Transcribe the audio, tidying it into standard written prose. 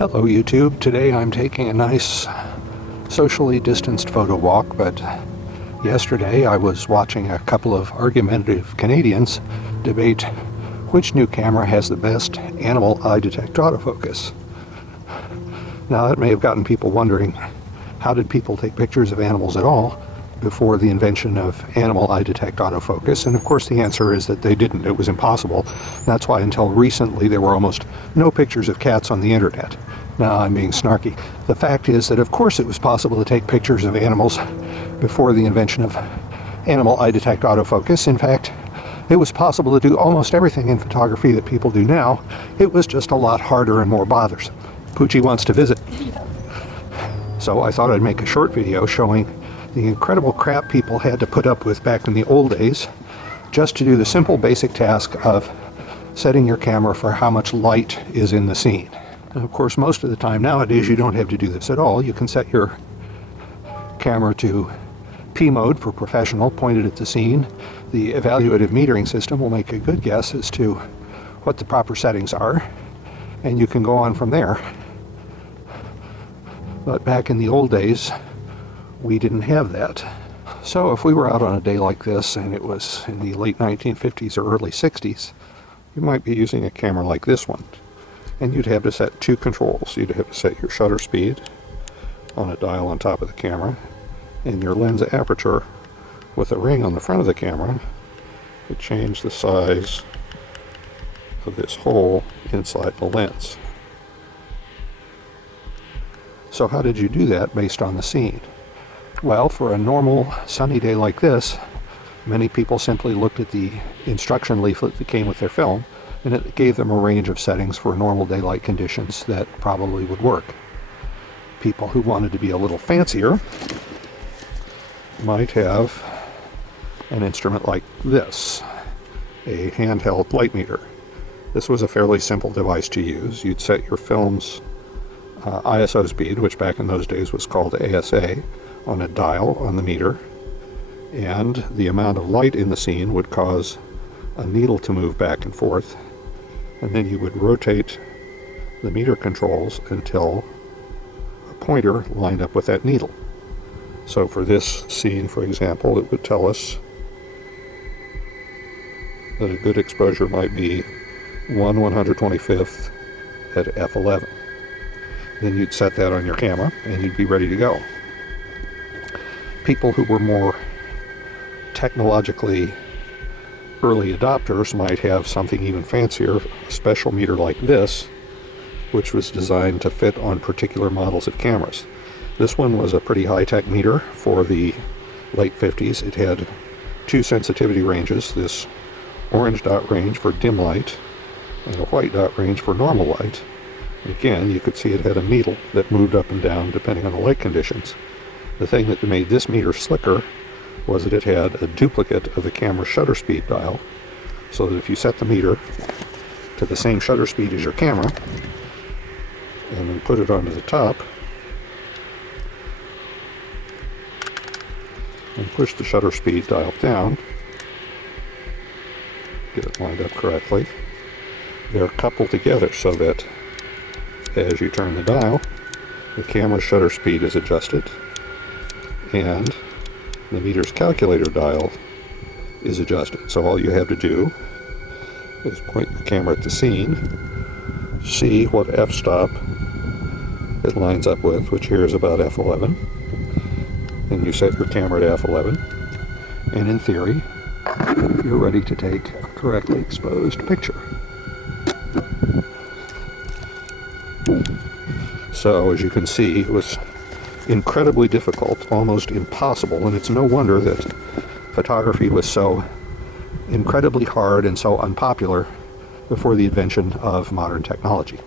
Hello YouTube. Today I'm taking a nice socially distanced photo walk, but yesterday I was watching a couple of argumentative Canadians debate which new camera has the best animal eye detect autofocus. Now that may have gotten people wondering, how did people take pictures of animals at all before the invention of animal eye detect autofocus? And of course the answer is that they didn't. It was impossible. That's why until recently there were almost no pictures of cats on the internet. Now I'm being snarky. The fact is that of course it was possible to take pictures of animals before the invention of animal eye detect autofocus. In fact, it was possible to do almost everything in photography that people do now. It was just a lot harder and more bothersome. Poochie wants to visit. So I thought I'd make a short video showing the incredible crap people had to put up with back in the old days just to do the simple basic task of setting your camera for how much light is in the scene. And of course most of the time nowadays you don't have to do this at all. You can set your camera to P mode for professional, pointed at the scene. The evaluative metering system will make a good guess as to what the proper settings are, and you can go on from there. But back in the old days we didn't have that. So if we were out on a day like this and it was in the late 1950s or early 60s, you might be using a camera like this one, and you'd have to set two controls. You'd have to set your shutter speed on a dial on top of the camera and your lens aperture with a ring on the front of the camera to change the size of this hole inside the lens. So how did you do that based on the scene? Well, for a normal sunny day like this, many people simply looked at the instruction leaflet that came with their film, and it gave them a range of settings for normal daylight conditions that probably would work. People who wanted to be a little fancier might have an instrument like this, a handheld light meter. This was a fairly simple device to use. You'd set your film's ISO speed, which back in those days was called ASA, on a dial on the meter, and the amount of light in the scene would cause a needle to move back and forth, and then you would rotate the meter controls until a pointer lined up with that needle. So for this scene, for example, it would tell us that a good exposure might be 1/125th at f11. Then you'd set that on your camera and you'd be ready to go. People who were more technologically early adopters might have something even fancier, a special meter like this, which was designed to fit on particular models of cameras. This one was a pretty high-tech meter for the late 50s. It had two sensitivity ranges, this orange dot range for dim light and a white dot range for normal light. Again, you could see it had a needle that moved up and down depending on the light conditions. The thing that made this meter slicker was that it had a duplicate of the camera's shutter speed dial, so that if you set the meter to the same shutter speed as your camera and then put it onto the top and push the shutter speed dial down, get it lined up correctly, they're coupled together so that as you turn the dial, the camera's shutter speed is adjusted and the meter's calculator dial is adjusted. So all you have to do is point your camera at the scene, see what f-stop it lines up with, which here is about f11, and you set your camera to f11, and in theory you're ready to take a correctly exposed picture. So as you can see, it was incredibly difficult, almost impossible, and it's no wonder that photography was so incredibly hard and so unpopular before the invention of modern technology.